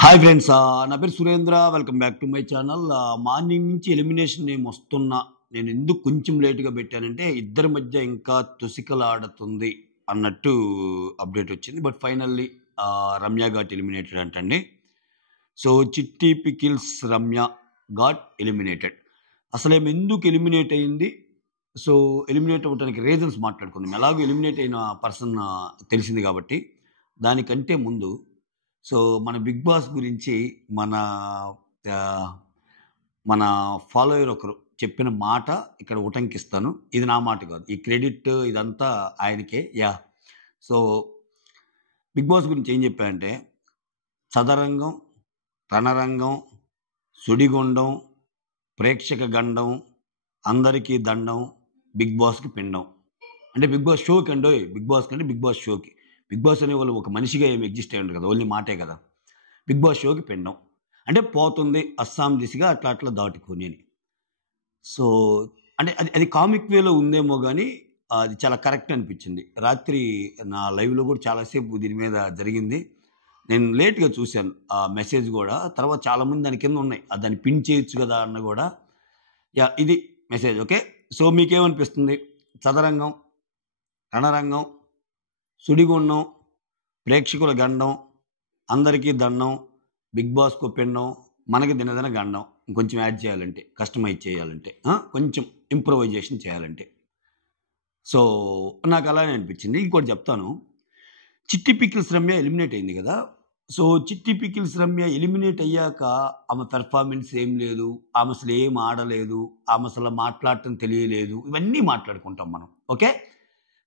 Hi friends, నా పేరు Surendra. Welcome back to my channel. Morning నుంచి ఎలిమినేషన్ ఏమి వస్తున్నా నేను ఎందుకు కొంచెం లేట్గా పెట్టానంటే ఇద్దరి మధ్య ఇంకా తుసికలాడుతుంది అన్నట్టు అప్డేట్ వచ్చింది. But finally Ramya got eliminated అంటండి. సో చిట్టి పికిల్స్ రమ్య గాట్ ఎలిమినేటెడ్. అసలు ఏమి ఎందుకు ఎలిమినేట్ అయింది, సో ఎలిమినేట్ అవ్వడానికి రీజన్స్ మాట్లాడుకుందాం. ఎలాగో ఎలిమినేట్ అయిన పర్సన్ తెలిసింది కాబట్టి. దానికంటే ముందు సో మన బిగ్ బాస్ గురించి మన ఆహ్, మన ఫాలోయర్ ఒకరు చెప్పిన మాట ఇక్కడ ఉటంకిస్తాను. ఇది నా మాట కాదు. ఈ క్రెడిట్ ఇదంతా ఆయనకే. సో బిగ్ బాస్ గురించి ఏం చెప్పారంటే, చదరంగం, రణరంగం, సుడిగుండం, ప్రేక్షక గండం, అందరికీ దండం, బిగ్ బాస్‌కి పిండం. అంటే బిగ్ బాస్ షోకి అండోయ్! బిగ్ బాస్ కంటే బిగ్ బాస్ షోకి. బిగ్ బాస్ అనేవాళ్ళు ఒక మనిషిగా ఏమి ఎగ్జిస్ట్ అయ్యి ఉండరు కదా! ఓన్లీ మాటే కదా! బిగ్ బాస్ షోకి పిండం. అంటే పోతుంది అస్సాం దిశగా అట్లా అట్లా దాటుకొని అని. సో అంటే అది అది కామిక్ వేలో ఉందేమో గానీ అది చాలా కరెక్ట్ అనిపించింది. రాత్రి నా లైవ్‌లో కూడా చాలా సేపు దీని మీద జరిగింది. నేను లేట్‌గా చూశాను ఆ మెసేజ్ గూడా. తర్వాత చాలామంది దాని కింద ఉన్నాయి. దాన్ని పిన్ చేయొచ్చు కదా అన్న గూడా. ఇది మెసేజ్. ఓకే. సో మీకేమనిపిస్తుంది? చదరంగం, రణరంగం, సుడిగుండం, ప్రేక్షకుల గండం, అందరికీ దండం, బిగ్ బాస్‌కో పిండం, మనకి దినదిన గండం. ఇంకొంచెం యాడ్ చేయాలంటే, కస్టమైజ్ చేయాలంటే, కొంచెం ఇంప్రూవైజేషన్ చేయాలంటే. సో నాకు అలానే అనిపించింది. ఇంకోటి చెప్తాను. చిట్టి పికిల్స్ రమ్య ఎలిమినేట్ అయింది కదా! సో చిట్టి పికిల్స్ రమ్య ఎలిమినేట్ అయ్యాక ఆమె పెర్ఫార్మెన్స్ ఏం లేదు. ఆమె అసలు ఏం ఆడలేదు. ఆమె అసలు మాట్లాడటం తెలియలేదు. ఇవన్నీ మాట్లాడుకుంటాం మనం. ఓకే.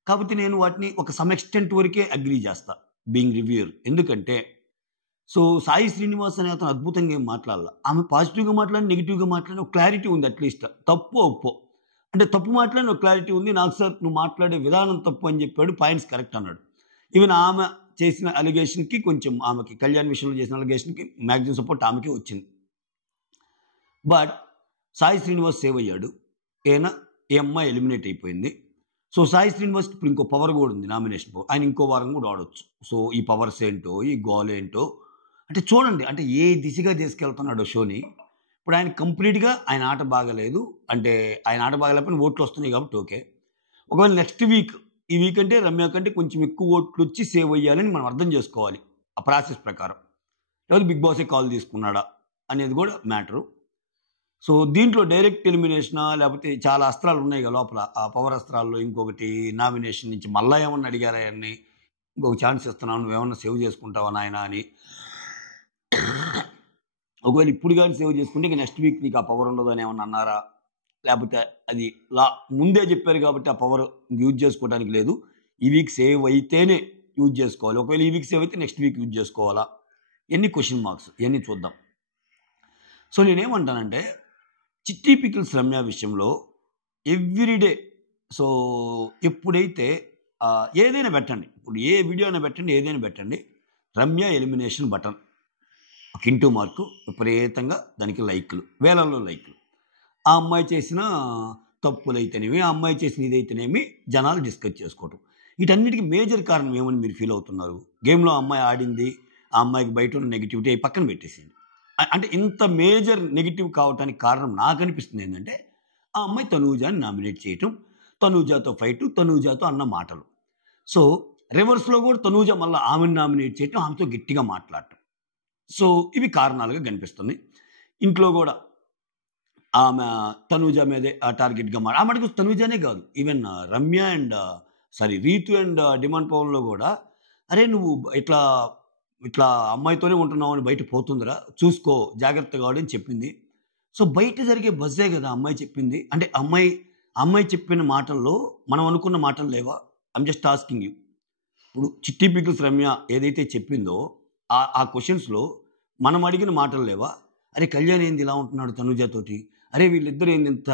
కాకపోతే నేను వాటిని ఒక సమ్ ఎక్స్‌టెంట్ వరకే అగ్రీ చేస్తా బీయింగ్ రివ్యూయర్. ఎందుకంటే సో సాయి శ్రీనివాస్ అనే అతను అద్భుతంగా ఏం మాట్లాడలా. ఆమె పాజిటివ్‌గా మాట్లాడి, నెగెటివ్‌గా మాట్లాడిన ఒక క్లారిటీ ఉంది అట్‌లీస్ట్. తప్పో, ఒప్పో. అంటే తప్పు మాట్లాడిన ఒక క్లారిటీ ఉంది. నాకు సార్ నువ్వు మాట్లాడే విధానం తప్పు అని చెప్పాడు. పాయింట్స్ కరెక్ట్ అన్నాడు. ఈవెన్ ఆమె చేసిన అలిగేషన్‌కి కొంచెం ఆమెకి కళ్యాణ్ విషయంలో చేసిన అలిగేషన్‌కి మాక్సిమం సపోర్ట్ ఆమెకే వచ్చింది. బట్ సాయి శ్రీనివాస్ సేవ్ అయ్యాడు. ఈ అమ్మాయి ఎలిమినేట్ అయిపోయింది. సో సాయి శ్రీనివాస్‌కి ఇప్పుడు ఇంకో పవర్ కూడా ఉంది, నామినేషన్ పవర్. ఆయన ఇంకో వారం కూడా ఆడొచ్చు. సో ఈ పవర్స్ ఏంటో, ఈ గోలేంటో అంటే చూడండి. అంటే ఏ దిశగా తీసుకెళ్తున్నాడో షోని. ఇప్పుడు ఆయన కంప్లీట్‌గా ఆయన ఆట బాగాలేదు. అంటే ఆయన ఆట బాగాలేకపోయినా ఓట్లు వస్తున్నాయి కాబట్టి ఓకే. ఒకవేళ నెక్స్ట్ వీక్, ఈ వీక్ అంటే రమ్య కంటే కొంచెం ఎక్కువ ఓట్లొచ్చి సేవ్ అయ్యాలని మనం అర్థం చేసుకోవాలి ఆ ప్రాసెస్ ప్రకారం. లేకపోతే బిగ్ బాసే కాల్ తీసుకున్నాడా అనేది కూడా మ్యాటరు. సో దీంట్లో డైరెక్ట్ ఎలిమినేషనా, లేకపోతే చాలా అస్త్రాలు ఉన్నాయి కదా లోపల. ఆ పవర్ అస్త్రాల్లో ఇంకొకటి నామినేషన్ నుంచి మళ్ళా ఏమన్నా అడిగారా ఆయన్ని, ఇంకొక ఛాన్స్ ఇస్తున్నాను నువ్వేమన్నా సేవ్ చేసుకుంటావా నాయనా అని. ఒకవేళ ఇప్పుడు గాని సేవ్ చేసుకుంటే ఇక నెక్స్ట్ వీక్ నీకు ఆ పవర్ ఉండదు అని ఏమన్నా అన్నారా? లేకపోతే అది ముందే చెప్పారు కాబట్టి ఆ పవర్ యూజ్ చేసుకోవడానికి లేదు. ఈ వీక్ సేవ్ అయితేనే యూజ్ చేసుకోవాలి. ఒకవేళ ఈ వీక్ సేవ్ అయితే నెక్స్ట్ వీక్ యూజ్ చేసుకోవాలా? ఇయన్నీ క్వెషన్ మార్క్స్. ఇయన్నీ చూద్దాం. సో నేనేమంటానంటే, చిట్టి పికిల్స్ రమ్య విషయంలో ఎవ్రీడే సో ఎప్పుడైతే ఏదైనా పెట్టండి. ఇప్పుడు ఏ వీడియో అయినా పెట్టండి, ఏదైనా పెట్టండి. రమ్య ఎలిమినేషన్ బటన్ ఒక ఇంటూ మార్కు విపరీతంగా దానికి లైకులు, వేలల్లో లైకులు. ఆ అమ్మాయి చేసిన తప్పులైతేనేమి, ఆ అమ్మాయి చేసిన ఇదైతేనేమి జనాలు డిస్కస్ చేసుకోవటం. వీటన్నిటికి మేజర్ కారణం ఏమని మీరు ఫీల్ అవుతున్నారు? గేమ్‌లో ఆ అమ్మాయి ఆడింది, ఆ అమ్మాయికి బయట ఉన్న నెగటివిటీ అయి పక్కన పెట్టేసేయండి. అంటే ఇంత మేజర్ నెగెటివ్ కావటానికి కారణం నాకనిపిస్తుంది ఏందంటే, ఆ అమ్మాయి తనూజాని నామినేట్ చేయటం, తనూజాతో ఫైటు, తనూజాతో అన్న మాటలు. సో రివర్స్‌లో కూడా తనూజ మళ్ళా ఆమెని నామినేట్ చేయటం, ఆమెతో గట్టిగా మాట్లాడటం. సో ఇవి కారణాలుగా కనిపిస్తున్నాయి. ఇంట్లో కూడా ఆమె తనూజ మీదే టార్గెట్‌గా ఆ మటుకు తనూజనే కాదు. Even Ramya and Ritu and demon పవన్‌లో కూడా అరే నువ్వు ఇట్లా ఇట్లా అమ్మాయితోనే ఉంటున్నావు అని బయట పోతుందిరా, చూసుకో జాగ్రత్తగా ఆడు అని చెప్పింది. సో బయట జరిగే బజ్జే కదా అమ్మాయి చెప్పింది. అంటే అమ్మాయి చెప్పిన మాటల్లో మనం అనుకున్న మాటలు లేవా? I'm just asking you. ఇప్పుడు చిట్టి పికిల్స్ రమ్య ఏదైతే చెప్పిందో ఆ క్వెషన్స్‌లో మనం అడిగిన మాటలు లేవా? అరే కళ్యాణ్ ఏంది ఇలా ఉంటున్నాడు తనుజతోటి? అరే వీళ్ళిద్దరు ఏంది ఇంత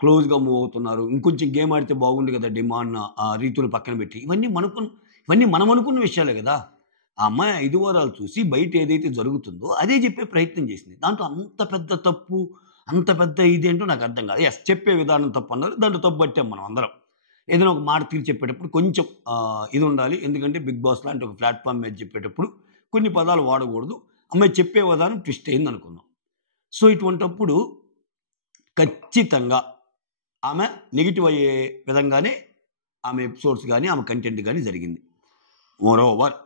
క్లోజ్‌గా మూవ్ అవుతున్నారు? ఇంకొంచెం గేమ్ ఆడితే బాగుండు కదా డిమాండ్ రీతుని పక్కన పెట్టి. ఇవన్నీ మనం అనుకున్న విషయాలే కదా! ఆ అమ్మాయి 5 వారాలు చూసి బయట ఏదైతే జరుగుతుందో అదే చెప్పే ప్రయత్నం చేసింది. దాంట్లో అంత పెద్ద తప్పు, అంత పెద్ద ఇదేంటో నాకు అర్థం కాదు. చెప్పే విధానం తప్పన్నారు. దాంట్లో తప్పు పట్టాం మనం అందరం. ఏదైనా ఒక మాట తీర్చి చెప్పేటప్పుడు కొంచెం ఇది ఉండాలి. ఎందుకంటే బిగ్ బాస్ లాంటి ఒక ప్లాట్‌ఫామ్ మీద చెప్పేటప్పుడు కొన్ని పదాలు వాడకూడదు. అమ్మాయి చెప్పే విధానం ట్విస్ట్ అయింది అనుకుందాం. సో ఇటువంటప్పుడు ఖచ్చితంగా ఆమె నెగిటివ్ అయ్యే విధంగానే ఆమె ఎపిసోడ్స్ కానీ ఆమె కంటెంట్ కానీ జరిగింది. మోరోవర్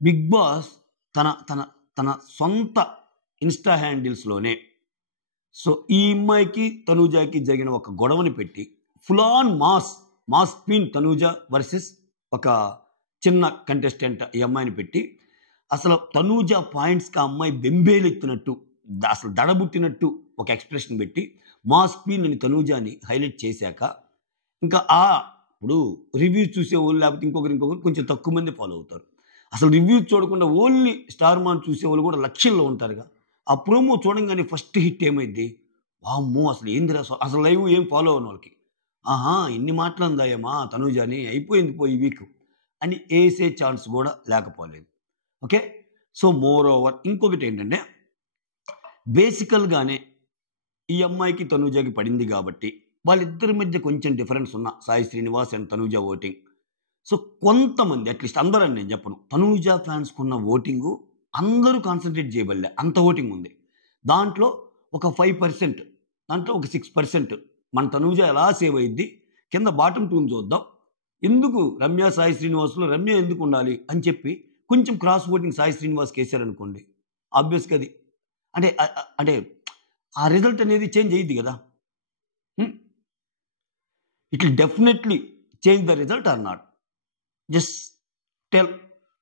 బిగ్ బాస్ తన తన తన సొంత ఇన్స్టా హ్యాండిల్స్లోనే సో ఈ అమ్మాయికి తనూజాకి జరిగిన ఒక గొడవని పెట్టి full on mass queen Tanuja versus ఒక చిన్న కంటెస్టెంట్ ఈ అమ్మాయిని పెట్టి అసలు తనూజ పాయింట్స్కి ఆ అమ్మాయి బెంబేలెత్తినట్టు అసలు దడబుట్టినట్టు ఒక ఎక్స్ప్రెషన్ పెట్టి మాస్ క్వీన్ అని తనూజాని హైలైట్ చేశాక ఇంకా ఇప్పుడు రివ్యూస్ చూసేవాళ్ళు లేకపోతే ఇంకొకరు కొంచెం తక్కువ మంది ఫాలో అవుతారు. అసలు రివ్యూస్ చూడకుండా ఓన్లీ స్టార్ మాన్ చూసేవాళ్ళు కూడా లక్షల్లో ఉంటారుగా. ఆ ప్రోమో చూడంగానే ఫస్ట్ హిట్ ఏమైంది, వామ్మో అసలు ఏందిరా అసలు లైవ్ ఏం ఫాలో అవ్వని వాళ్ళకి, ఆహా ఇన్ని మాటలందాయమ్మా తనూజాని అయిపోయింది పోయి వీక్ అని వేసే ఛాన్స్ కూడా లేకపోలేదు. ఓకే, సో మోర్ ఓవర్ ఇంకొకటి ఏంటంటే బేసికల్గానే ఈ అమ్మాయికి తనూజాకి పడింది కాబట్టి వాళ్ళిద్దరి మధ్య కొంచెం డిఫరెన్స్ ఉన్న Sai Srinivas and Tanuja voting. So కొంతమంది అట్లీస్ట్ అందరని నేను చెప్పను, తనూజ ఫ్యాన్స్కి ఉన్న ఓటింగు అందరూ కాన్సన్ట్రేట్ చేయబడలే, అంత ఓటింగ్ ఉంది. దాంట్లో ఒక 5%, దాంట్లో ఒక 6% మన తనూజ ఎలా సేవ్ అయ్యిద్ది, కింద బాటమ్ టూన్ చూద్దాం, ఎందుకు రమ్య సాయి శ్రీనివాస్లో రమ్య ఎందుకు ఉండాలి అని చెప్పి కొంచెం క్రాస్ ఓటింగ్ సాయి శ్రీనివాస్కి వేసారనుకోండి, ఆబ్వియస్గా అది అంటే అంటే ఆ రిజల్ట్ అనేది చేంజ్ అయ్యిద్ది కదా. It will definitely change the result or not, just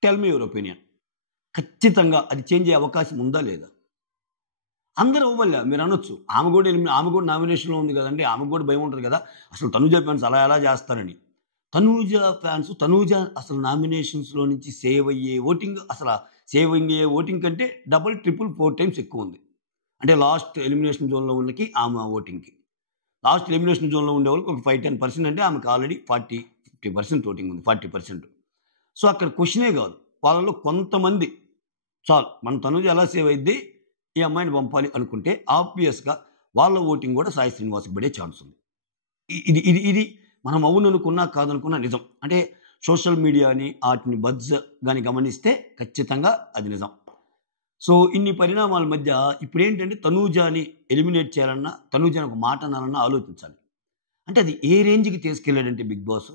tell me your opinion. ఖచ్చితంగా అది చేంజ్ అయ్యే అవకాశం ఉందా లేదా? అందరూ అవ్వలే మీరు అనొచ్చు, ఆమె కూడా నామినేషన్లో ఉంది కదండి, ఆమెకు కూడా భయం ఉంటుంది కదా అసలు తనూజ ఫ్యాన్స్ అలా ఎలా చేస్తారని. తనూజ అసలు నామినేషన్స్లో నుంచి సేవ్ అయ్యే ఓటింగ్ కంటే డబుల్ 4 టైమ్స్ ఎక్కువ ఉంది. అంటే లాస్ట్ ఎలిమినేషన్ జోన్లో ఉన్నకి ఆమె ఓటింగ్కి, లాస్ట్ ఎలిమినేషన్ జోన్లో ఉండే వాళ్ళకి ఒక 5-10% అంటే ఆమెకు ఆల్రెడీ 50% ఓటింగ్ ఉంది, 40%. సో అక్కడ క్వశ్చనే కాదు, వాళ్ళలో కొంతమంది చాలు మన తనూజ ఎలా సేవ్ అయ్యిద్ది ఈ అమ్మాయిని పంపాలి అనుకుంటే ఆబ్వియస్గా వాళ్ళ ఓటింగ్ కూడా సాయి శ్రీనివాస్కి పడే ఛాన్స్ ఉంది. ఇది ఇది ఇది మనం అవుననుకున్నా కాదనుకున్నా నిజం. అంటే సోషల్ మీడియాని వాటిని బడ్జ్ కానీ గమనిస్తే ఖచ్చితంగా అది నిజం. సో ఇన్ని పరిణామాల మధ్య ఇప్పుడు ఏంటంటే తనూజాని ఎలిమినేట్ చేయాలన్నా, తనూజాని ఒక మాట అనాలన్నా ఆలోచించాలి. అంటే అది ఏ రేంజ్కి తీసుకెళ్ళాడంటే బిగ్ బాస్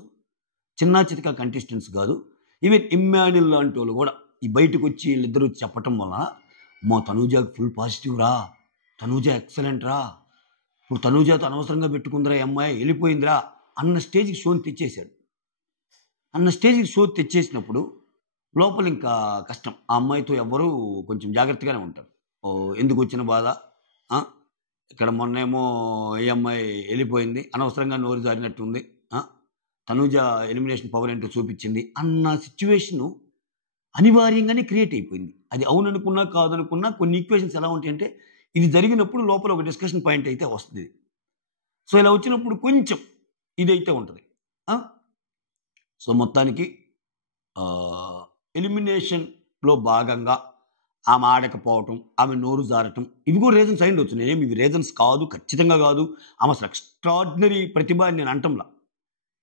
చిన్న చితక కంటెస్టెంట్స్ కాదు, ఈవెన్ ఇమ్మాన్యుల్ లాంటి వాళ్ళు కూడా ఈ బయటకు వచ్చి వీళ్ళిద్దరూ చెప్పటం వలన మా తనూజాకి ఫుల్ పాజిటివ్ రా, తనూజ ఎక్సలెంట్ రా, ఇప్పుడు తనూజాతో అనవసరంగా పెట్టుకుందిరా ఈ అమ్మాయి వెళ్ళిపోయిందిరా అన్న స్టేజ్కి షోని తెచ్చేశాడు. షో తెచ్చేసినప్పుడు లోపల ఇంకా కష్టం, ఆ అమ్మాయితో ఎవరు కొంచెం జాగ్రత్తగానే ఉంటారు. ఎందుకు వచ్చిన బాధ, ఇక్కడ మొన్నేమో ఈ అమ్మాయి వెళ్ళిపోయింది అనవసరంగా నోరు జారినట్టుంది, తనూజ ఎలిమినేషన్ పవర్ ఏంటో చూపించింది అన్న సిచ్యువేషను అనివార్యంగానే క్రియేట్ అయిపోయింది. అది అవుననుకున్నా కాదనుకున్నా కొన్ని ఈక్వేషన్స్ ఎలా ఉంటాయంటే ఇది జరిగినప్పుడు లోపల ఒక డిస్కషన్ పాయింట్ అయితే వస్తుంది. సో ఇలా వచ్చినప్పుడు కొంచెం ఇదైతే ఉంటుంది. సో మొత్తానికి ఎలిమినేషన్లో భాగంగా ఆమె ఆడకపోవటం, ఆమె నోరు జారటం ఇవి కూడా రీజన్స్ అయ్యి ఉండొచ్చు. నేనేమి ఇవి రీజన్స్ కాదు, ఖచ్చితంగా కాదు, ఆమె అసలు ఎక్స్ట్రాడినరీ ప్రతిభ అని నేను అంటంలా.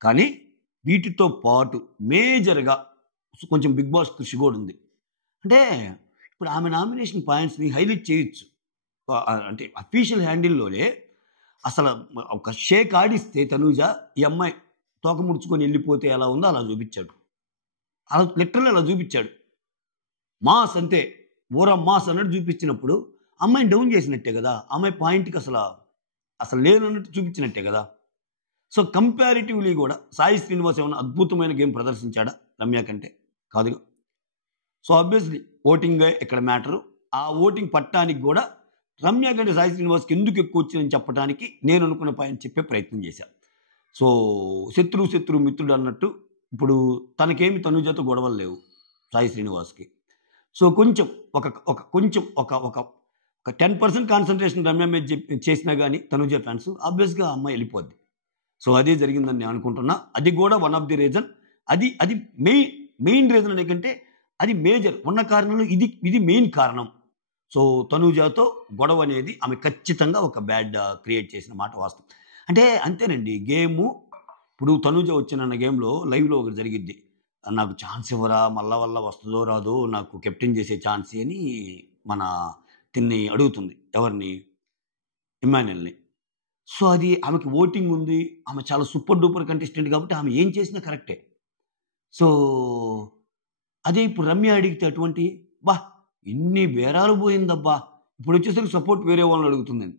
కానీ వీటితో పాటు మేజర్గా కొంచెం బిగ్ బాస్ కృషి కూడా ఉంది. అంటే ఇప్పుడు ఆమె నామినేషన్ పాయింట్స్ని హైలైట్ చేయొచ్చు. అంటే అఫీషియల్ హ్యాండిల్లోనే అసలు ఒక షేక్ ఆడిస్తే తనూజ ఈ అమ్మాయి తోక ముడుచుకొని వెళ్ళిపోతే ఎలా ఉందో అలా చూపించాడు, అలా లిటరల్లీ అలా చూపించాడు. మాస్ అంతే, ఓరా మాస్ అన్నట్టు చూపించినప్పుడు అమ్మాయిని డౌన్ చేసినట్టే కదా, అమ్మాయి పాయింట్కి అసలు లేనన్నట్టు చూపించినట్టే కదా. సో కంపారిటివ్లీ కూడా సాయి శ్రీనివాస్ ఏమైనా అద్భుతమైన గేమ్ ప్రదర్శించాడా రమ్య కంటే? కాదుగా. సో ఆబ్వియస్లీ ఓటింగే ఇక్కడ మ్యాటరు. ఆ ఓటింగ్ పట్టానికి కూడా రమ్య కంటే సాయి శ్రీనివాస్కి ఎందుకు ఎక్కువ వచ్చిందని చెప్పడానికి నేను అనుకున్న పాయింట్ చెప్పే ప్రయత్నం చేశాను. సో శత్రువు మిత్రుడు అన్నట్టు ఇప్పుడు తనకేమి తనూజతో గొడవలు లేవు సాయి శ్రీనివాస్కి. సో కొంచెం ఒక 10% కాన్సన్ట్రేషన్ రమ్య మీద చేసినా కానీ తనూజ ఫ్యాన్స్ ఆబ్వియస్గా అమ్మాయి వెళ్ళిపోద్ది. సో అదే జరిగిందని నేను అనుకుంటున్నా. అది కూడా వన్ ఆఫ్ ది రీజన్. అది మెయిన్ రీజన్ అనేకంటే అది మేజర్ ఉన్న కారణంలో ఇది మెయిన్ కారణం. సో తనూజతో గొడవ అనేది ఆమె ఖచ్చితంగా ఒక బ్యాడ్ క్రియేట్ చేసిన మాట వాస్తవం. అంటే అంతేనండి గేము. ఇప్పుడు తనూజ వచ్చిన గేమ్లో లైవ్లో ఒకటి జరిగిద్ది, నాకు ఛాన్స్ ఇవ్వరా, మళ్ళా వల్ల వస్తుందో రాదో, నాకు కెప్టెన్ చేసే ఛాన్స్ అని మన తిన్ని అడుగుతుంది. ఎవరిని? ఇమ్మాన్యుయల్‌ని. సో, అది ఆమెకి ఓటింగ్ ఉంది. ఆమె చాలా సూపర్ డూపర్ కంటెస్టెంట్ కాబట్టి ఆమె ఏం చేసినా కరెక్టే. సో, అదే ఇప్పుడు రమ్య అడిగితే అటువంటి అబ్బా! ఇన్ని బేరాలు పోయిందబ్బా! ఇప్పుడొచ్చేసరికి సపోర్ట్ వేరే వాళ్ళని అడుగుతుందని.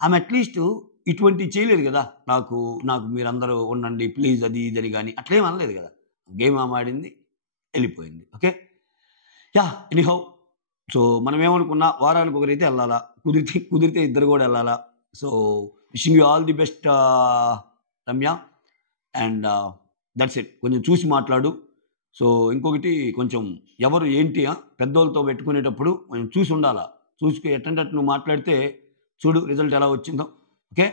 ఆమె అట్‌లీస్ట్ ఇటువంటివి చేయలేదు గదా! నాకు మీరందరూ ఉండండి ప్లీజ్ అది ఇది అని గాని అట్లేమి అనలేదు గదా! గేమ్ ఆమె ఆడింది. ఎళ్ళిపోయింది. ఓకే. ఎనీహౌ సో, మనమేమనుకున్నా వారానికి ఒకరైతే ఎళ్ళాలా. కుదిరితే ఇద్దరు గూడా ఎళ్ళాలా. So, wishing you all the best Ramya. And that's it. కొంచెం చూసి మాట్లాడు. సో, ఇంకొకటి కొంచెం ఎవరు ఏంటి పెద్దోళ్ళతో పెట్టుకునేటప్పుడు కొంచెం చూసుండాలా. ఎట్టంటే నువ్వు మాట్లాడితే చూడు రిజల్ట్ ఎలా వచ్చిందో. ఓకే.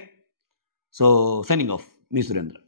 So, signing off. మీ సురేంద్ర.